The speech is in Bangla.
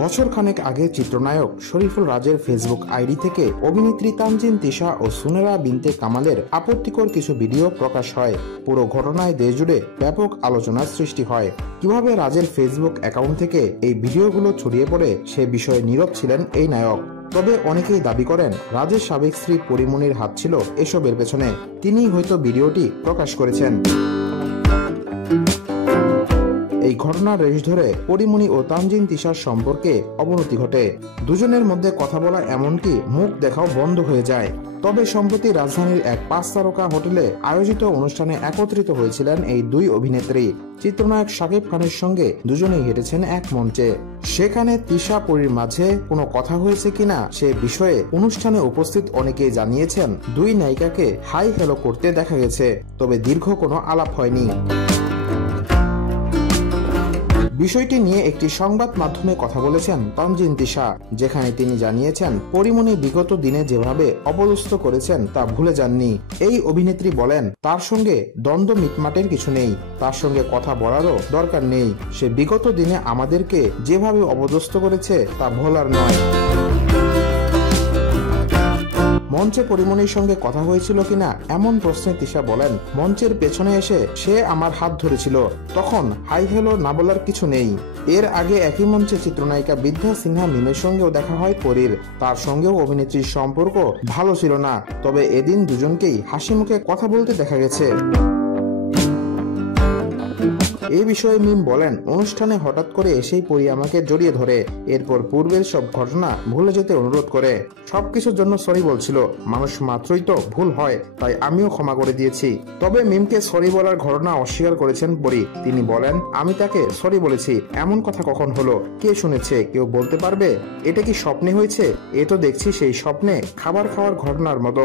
বছর খানেক আগে চিত্রনায়ক শরীফুল রাজের ফেসবুক আইডি থেকে অভিনেত্রী তানজিন তিশা ও সুনেরা বিনতে কামালের আপত্তিকর কিছু ভিডিও প্রকাশ হয়। পুরো ঘটনায় দেশজুড়ে ব্যাপক আলোচনার সৃষ্টি হয়। কিভাবে রাজের ফেসবুক অ্যাকাউন্ট থেকে এই ভিডিওগুলো ছড়িয়ে পড়ে সে বিষয়ে নীরব ছিলেন এই নায়ক। তবে অনেকেই দাবি করেন রাজের সাবেক স্ত্রী পরিমণির হাত ছিল এসবের পেছনে, তিনিই হয়তো ভিডিওটি প্রকাশ করেছেন। এই ঘটনার রেশ ধরে পরিমণি ও তানজিন তিশার সম্পর্কে অবনতি ঘটে। দুজনের মধ্যে কথা বলা এমনকি মুখ দেখাও বন্ধ হয়ে যায়। তবে সম্প্রতি রাজধানীর এক 5 তারকা হোটেলে আয়োজিত অনুষ্ঠানে একত্রিত হয়েছিলেন এই দুই অভিনেত্রী। চিত্রনায়ক শাকিব খানের সঙ্গে দুজনেই হেঁটেছেন এক মঞ্চে। সেখানে তিশা পরির মাঝে কোনো কথা হয়েছে কিনা সে বিষয়ে অনুষ্ঠানে উপস্থিত অনেকেই জানিয়েছেন দুই নায়িকাকে হাই হ্যালো করতে দেখা গেছে, তবে দীর্ঘ কোনো আলাপ হয়নি। বিষয়টি নিয়ে একটি সংবাদ মাধ্যমে কথা বলেছেন তানজিন তিশা, যেখানে তিনি জানিয়েছেন পরিমণি বিগত দিনে যেভাবে অপদস্থ করেছেন তা ভুলে যাননি। এই অভিনেত্রী বলেন তার সঙ্গে দ্বন্দ্ব মিটমাটের কিছু নেই, তার সঙ্গে কথা বলারও দরকার নেই। সে বিগত দিনে আমাদেরকে যেভাবে অপদস্থ করেছে তা ভোলার নয়। মঞ্চে পরিমণির সঙ্গে কথা হয়েছিল কিনা এমন প্রশ্নে তিশা বলেন, মঞ্চের পেছনে এসে সে আমার হাত ধরেছিল, তখন হাই হ্যালো না বলার কিছু নেই। এর আগে একই মঞ্চে চিত্রনায়িকা বিদ্যা সিনহা মিমের সঙ্গেও দেখা হয় পরীর। তার সঙ্গেও অভিনেত্রীর সম্পর্ক ভালো ছিল না, তবে এদিন দুজনকেই হাসি মুখে কথা বলতে দেখা গেছে। এই বিষয়ে মিম বলেন, অনুষ্ঠানে হঠাৎ করে এসেই পরি আমাকে জড়িয়ে ধরে, এরপর পূর্বের সব ঘটনা ভুলে যেতে অনুরোধ করে। সবকিছুর জন্য সরি বলছিল, মানুষ মাত্রই তো ভুল হয়, তাই আমিও ক্ষমা করে দিয়েছি। তবে মিমকে সরি বলার ঘটনা অস্বীকার করেছেন পরি। তিনি বলেন, আমি তাকে সরি বলেছি, এমন কথা কখন হলো, কে শুনেছে, কেউ বলতে পারবে? এটা কি স্বপ্নে হয়েছে? এ তো দেখছি সেই স্বপ্নে খাবার খাওয়ার ঘটনার মতো।